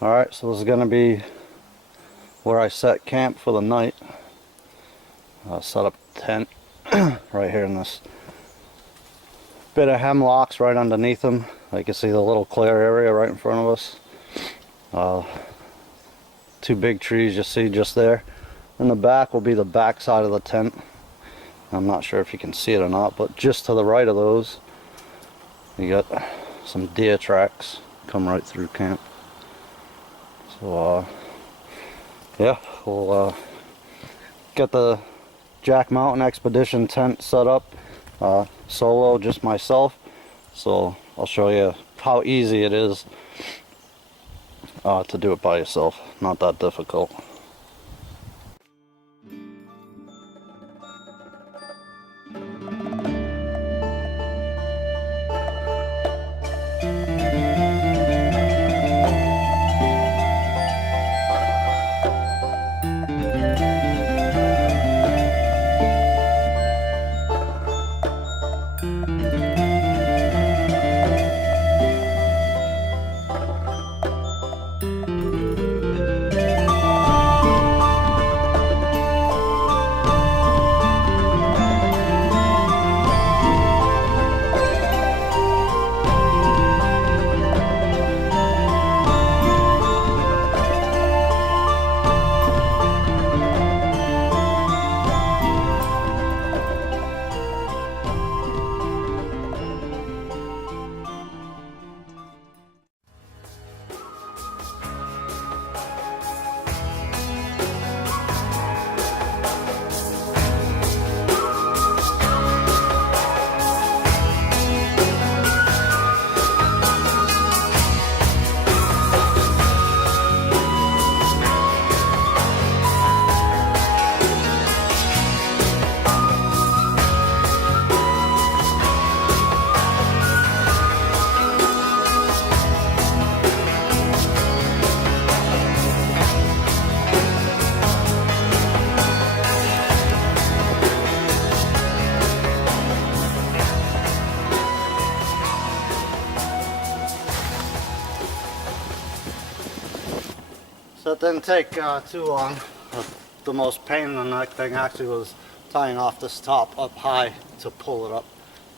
Alright, so this is going to be where I set camp for the night. Set up a tent right here in this bit of hemlocks right underneath them. You can see the little clear area right in front of us. Two big trees you see just there. In the back will be the back side of the tent. I'm not sure if you can see it or not, but just to the right of those you got some deer tracks come right through camp. So yeah, we'll get the Jack Mountain Expedition tent set up solo, just myself. So I'll show you how easy it is to do it by yourself. Not that difficult. So it didn't take too long. The most pain in the neck thing actually was tying off this top up high to pull it up.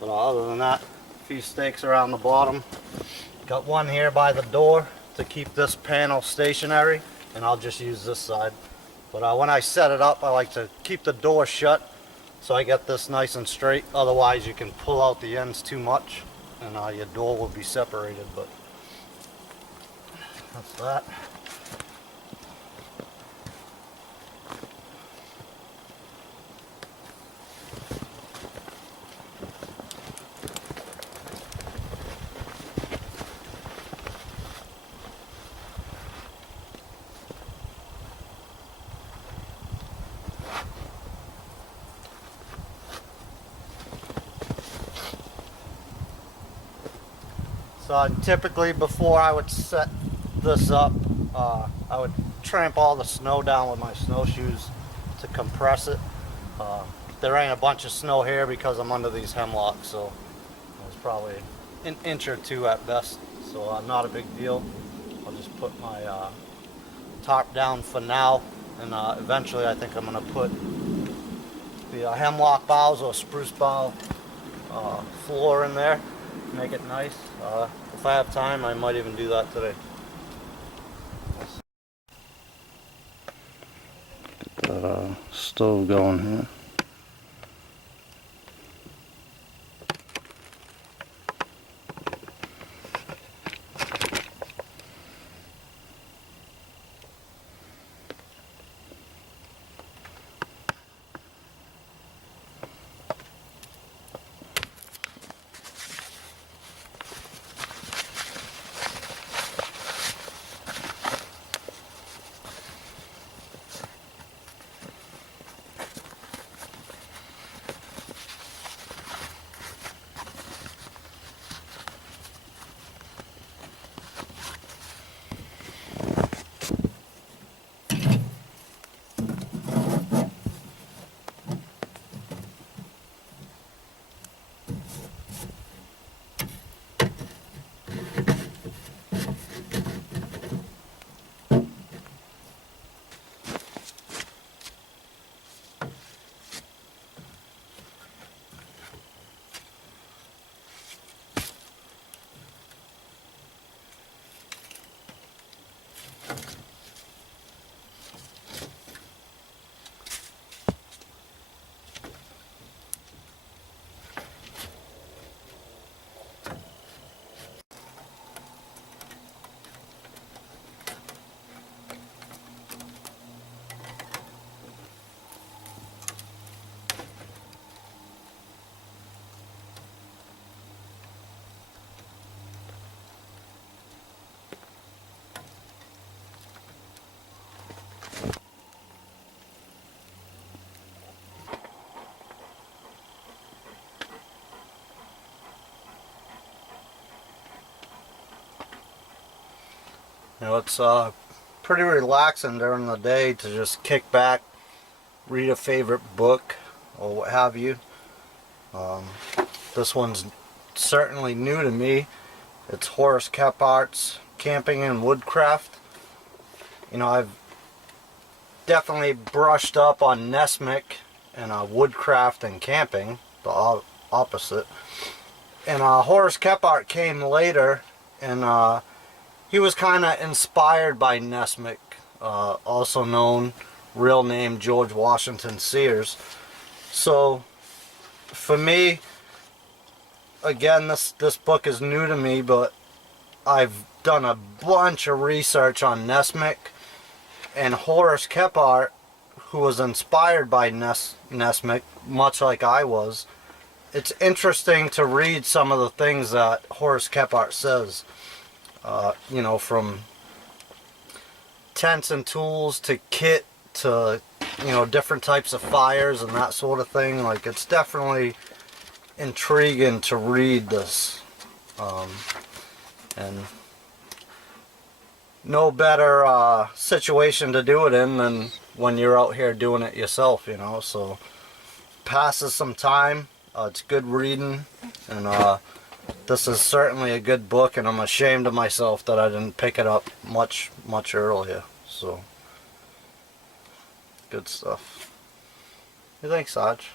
But other than that, a few stakes around the bottom. Got one here by the door to keep this panel stationary, and I'll just use this side. But when I set it up, I like to keep the door shut so I get this nice and straight. Otherwise you can pull out the ends too much and your door will be separated. But that's that. So typically before I would set this up, I would tramp all the snow down with my snowshoes to compress it. There ain't a bunch of snow here because I'm under these hemlocks, so it's probably an inch or two at best, so not a big deal. I'll just put my tarp down for now, and eventually I think I'm going to put the hemlock boughs or spruce bough floor in there, make it nice. If I have time, I might even do that today. Get the stove going here. You know, it's pretty relaxing during the day to just kick back, read a favorite book or what have you. This one's certainly new to me. It's Horace Kephart's Camping and Woodcraft. You know, I've definitely brushed up on Nesmik and woodcraft and camping, the opposite. And Horace Kephart came later, and he was kind of inspired by Nesmik, also known, real name George Washington Sears. So for me, again, this book is new to me, but I've done a bunch of research on Nesmik, and Horace Kephart, who was inspired by Nesmik, much like I was. It's interesting to read some of the things that Horace Kephart says. You know, from tents and tools to kit to, you know, different types of fires and that sort of thing. Like, it's definitely intriguing to read this. And no better situation to do it in than when you're out here doing it yourself, you know. So passes some time. It's good reading, and this is certainly a good book, and I'm ashamed of myself that I didn't pick it up much earlier. So good stuff. You think, Sarge?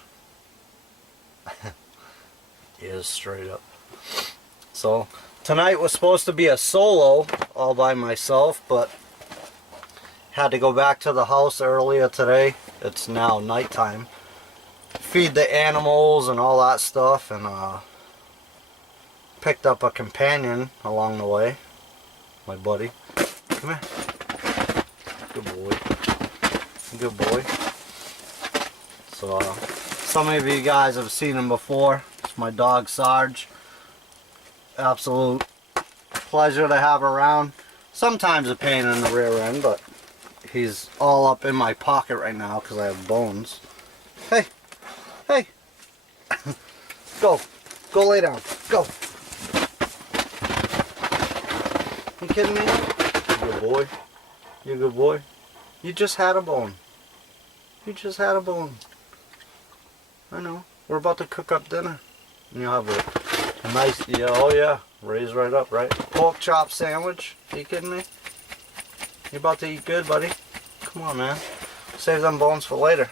He is straight up. So tonight was supposed to be a solo all by myself, but had to go back to the house earlier today. It's now nighttime. Feed the animals and all that stuff, and picked up a companion along the way. My buddy. Come here. Good boy. Good boy. So some of you guys have seen him before. It's my dog Sarge. Absolute pleasure to have around. Sometimes a pain in the rear end, but he's all up in my pocket right now because I have bones. Hey, hey, go lay down, go. You kidding me? You good boy. You good boy. You just had a bone. You just had a bone. I know. We're about to cook up dinner. And you'll have a nice, yeah, oh yeah, raised right up, right? Pork chop sandwich. Are you kidding me? You about to eat good, buddy? Come on, man. Save them bones for later.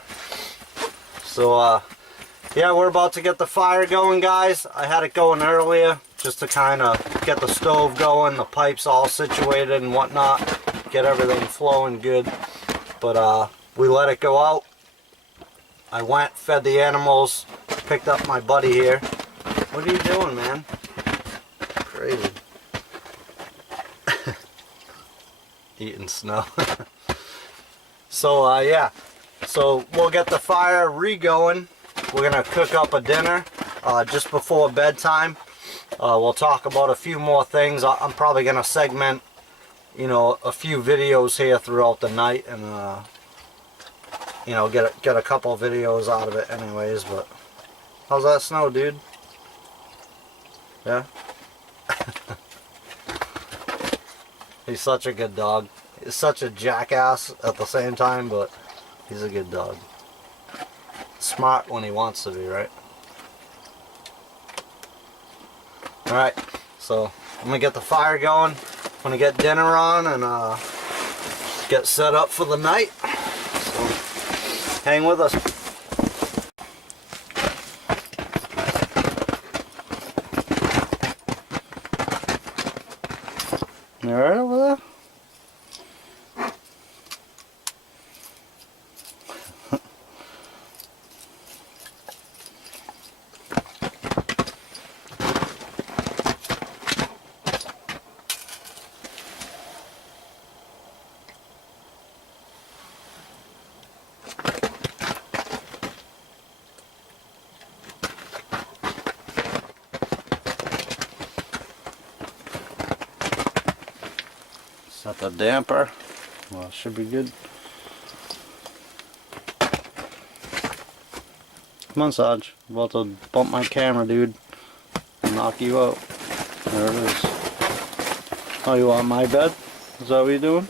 So, yeah, we're about to get the fire going, guys. I had it going earlier just to kind of get the stove going, the pipes all situated and whatnot, get everything flowing good. But we let it go out. I went, fed the animals, picked up my buddy here. What are you doing, man? Crazy. Eating snow. So yeah, so we'll get the fire re-going. We're gonna cook up a dinner just before bedtime. We'll talk about a few more things. I'm probably gonna segment, you know, a few videos here throughout the night, and you know, get a couple of videos out of it anyways. But how's that snow, dude? Yeah. He's such a good dog. He's such a jackass at the same time, but he's a good dog. Smart when he wants to be, right? Alright, so I'm gonna get the fire going. I'm gonna get dinner on and get set up for the night. So hang with us. You alright over there? Set the damper. Well, it should be good. Come on, Sarge. I'm about to bump my camera, dude. I'll knock you out. There it is. Oh, you want my bed? Is that what you're doing?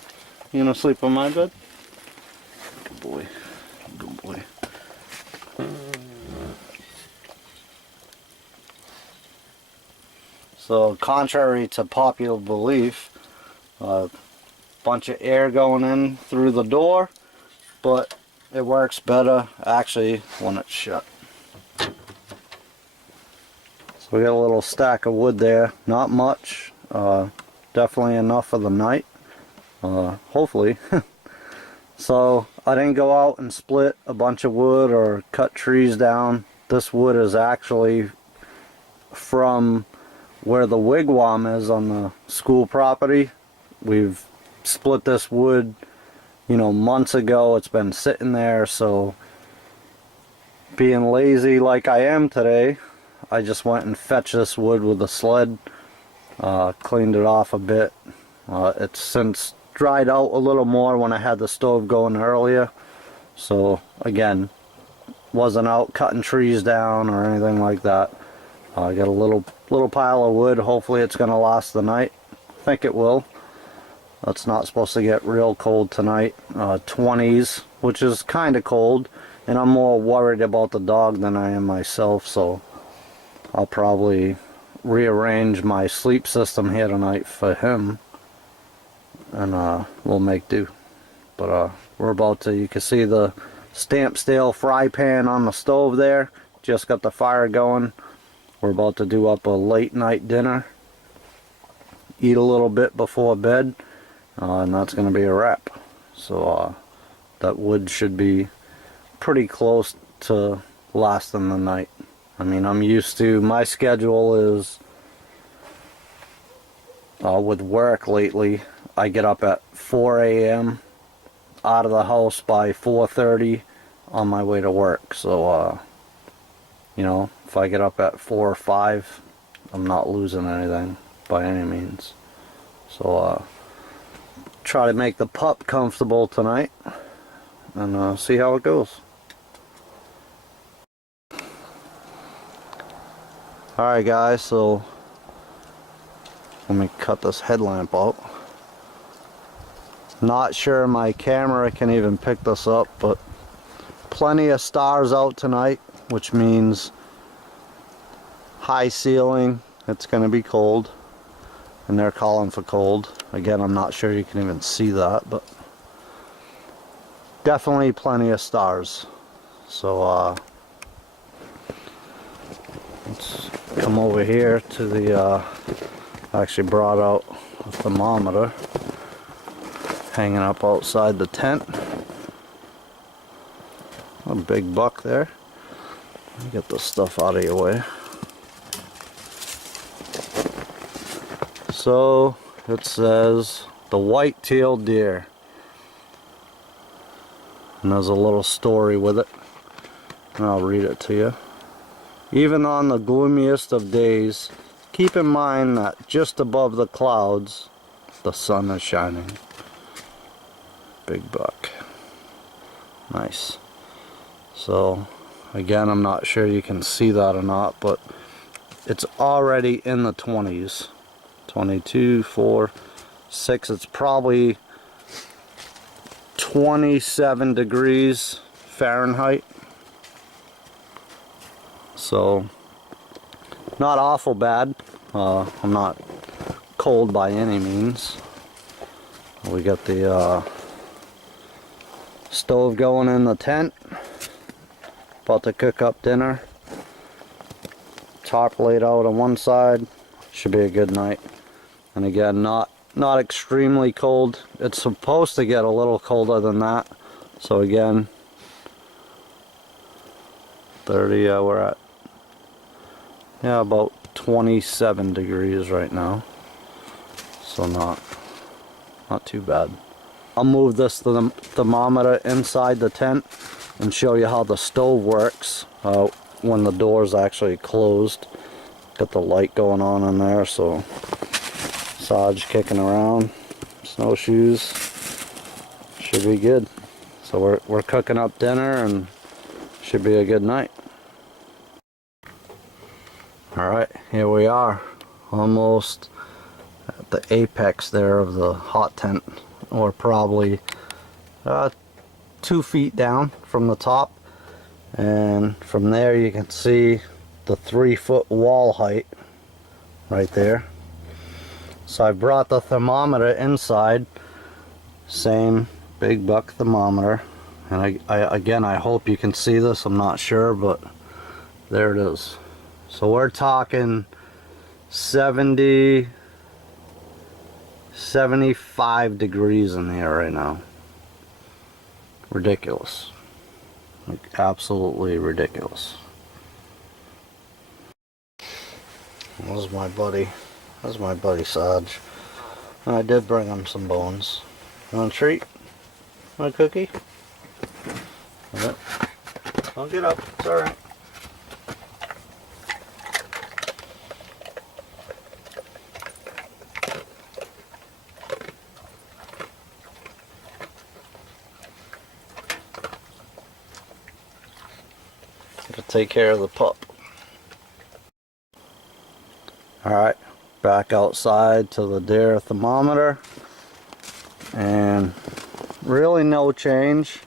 You gonna sleep on my bed? Good boy. Good boy. So, contrary to popular belief, bunch of air going in through the door, but it works better actually when it's shut. So we got a little stack of wood there, not much, definitely enough for the night, hopefully. So I didn't go out and split a bunch of wood or cut trees down. This wood is actually from where the wigwam is on the school property. We've split this wood, you know, months ago. It's been sitting there, so being lazy like I am today, I just went and fetched this wood with a sled, cleaned it off a bit. It's since dried out a little more when I had the stove going earlier, so again, wasn't out cutting trees down or anything like that. I got a little pile of wood. Hopefully it's going to last the night. I think it will. It's not supposed to get real cold tonight. 20s, which is kind of cold, and I'm more worried about the dog than I am myself, so I'll probably rearrange my sleep system here tonight for him, and we'll make do. But we're about to, you can see the stamp steel fry pan on the stove there. Just got the fire going. We're about to do up a late night dinner, eat a little bit before bed, and that's going to be a wrap. So that wood should be pretty close to lasting the night. I mean, I'm used to, my schedule is, with work lately, I get up at 4 a.m., out of the house by 4:30 on my way to work. So, you know, if I get up at 4 or 5, I'm not losing anything by any means. So, try to make the pup comfortable tonight and see how it goes. Alright guys, so let me cut this headlamp out. Not sure my camera can even pick this up, but plenty of stars out tonight, which means high ceiling. It's going to be cold, and they're calling for cold. Again, I'm not sure you can even see that, but definitely plenty of stars. So let's come over here to the I actually brought out a thermometer hanging up outside the tent. A big buck there. Let me get this stuff out of your way. So it says the white-tailed deer, and there's a little story with it, and I'll read it to you. Even on the gloomiest of days, keep in mind that just above the clouds the sun is shining. Big buck. Nice. So again, I'm not sure you can see that or not, but it's already in the 20s. 22, 4, 6. It's probably 27 degrees Fahrenheit. So not awful bad. I'm not cold by any means. We got the stove going in the tent. About to cook up dinner. Tarp laid out on one side. Should be a good night. And again, not extremely cold. It's supposed to get a little colder than that. So again, 30. We're at about 27 degrees right now. So not too bad. I'll move this thermometer inside the tent and show you how the stove works when the door's actually closed. Got the light going on in there, so Sarge kicking around, snowshoes, should be good. So we're cooking up dinner and should be a good night. Alright, here we are, almost at the apex there of the hot tent, or probably 2 feet down from the top, and from there you can see the 3-foot wall height right there. So I brought the thermometer inside, same big buck thermometer, and again, I hope you can see this. I'm not sure, but there it is. So we're talking 70, 75 degrees in here right now. Ridiculous. Like, absolutely ridiculous. That's my buddy. That's my buddy Sarge. I did bring him some bones. You want a treat? Want a cookie? Yep. Don't get up. It's alright. Take care of the pup. Alright, back outside to the deer thermometer, and really no change,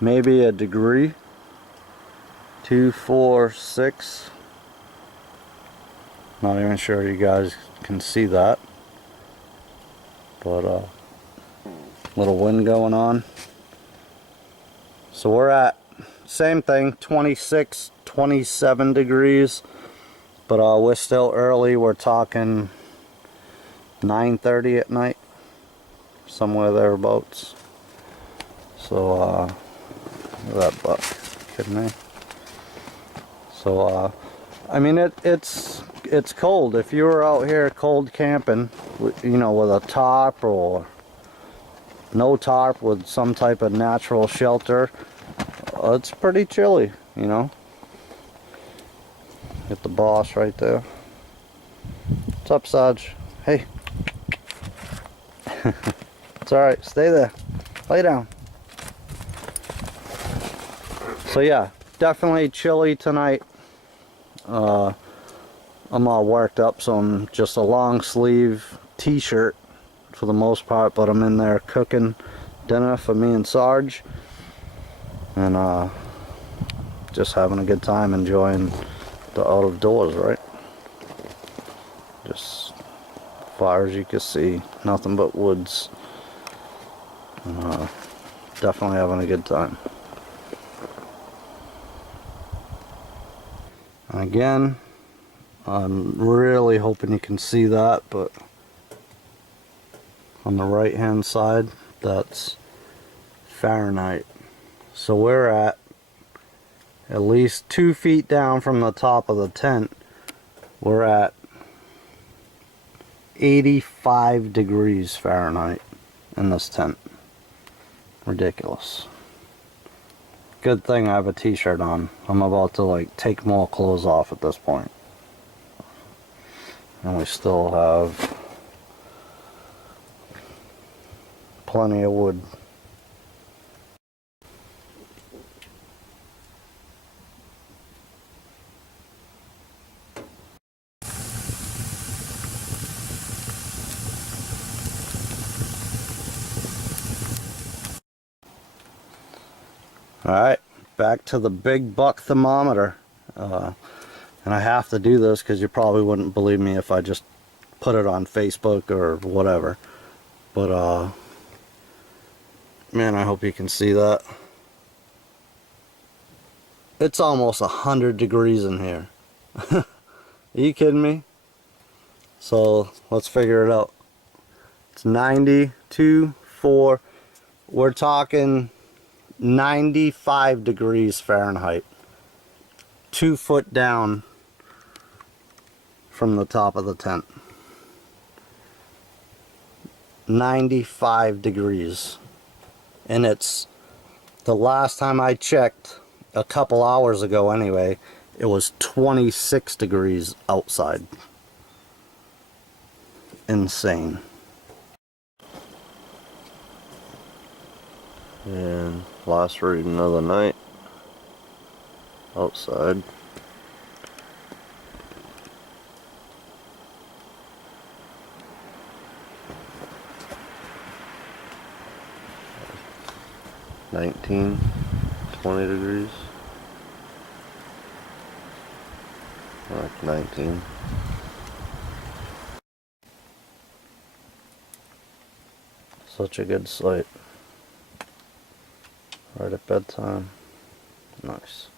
maybe a degree. 2, 4, 6. Not even sure you guys can see that, but little wind going on. So we're at same thing, 26, 27 degrees, but we're still early. We're talking 9:30 at night, somewhere thereabouts. So look at that buck, kidding me? So I mean, it's cold. If you were out here cold camping, you know, with a tarp or no tarp, with some type of natural shelter, it's pretty chilly, you know. Get the boss right there. What's up, Sarge? Hey. It's alright, stay there. Lay down. So yeah, definitely chilly tonight. I'm all worked up, so I'm just a long sleeve t-shirt for the most part, but I'm in there cooking dinner for me and Sarge. And just having a good time, enjoying the out of doors, right? Just as far as you can see, nothing but woods. And, definitely having a good time. And again, I'm really hoping you can see that, but on the right hand side, that's Fahrenheit. So we're at least 2 feet down from the top of the tent. We're at 85 degrees Fahrenheit in this tent. Ridiculous. Good thing I have a t-shirt on. I'm about to like take more clothes off at this point. And we still have plenty of wood. Alright, back to the big buck thermometer. And I have to do this because you probably wouldn't believe me if I just put it on Facebook or whatever. But, man, I hope you can see that. It's almost 100 degrees in here. Are you kidding me? So, let's figure it out. It's 92, 4. We're talking 95 degrees Fahrenheit. 2 foot down from the top of the tent. 95 degrees. And it's, the last time I checked, a couple hours ago anyway, it was 26 degrees outside. Insane. And last reading of the night outside. 19, 20 degrees. Like 19. Such a good sight. Right at bedtime. Nice.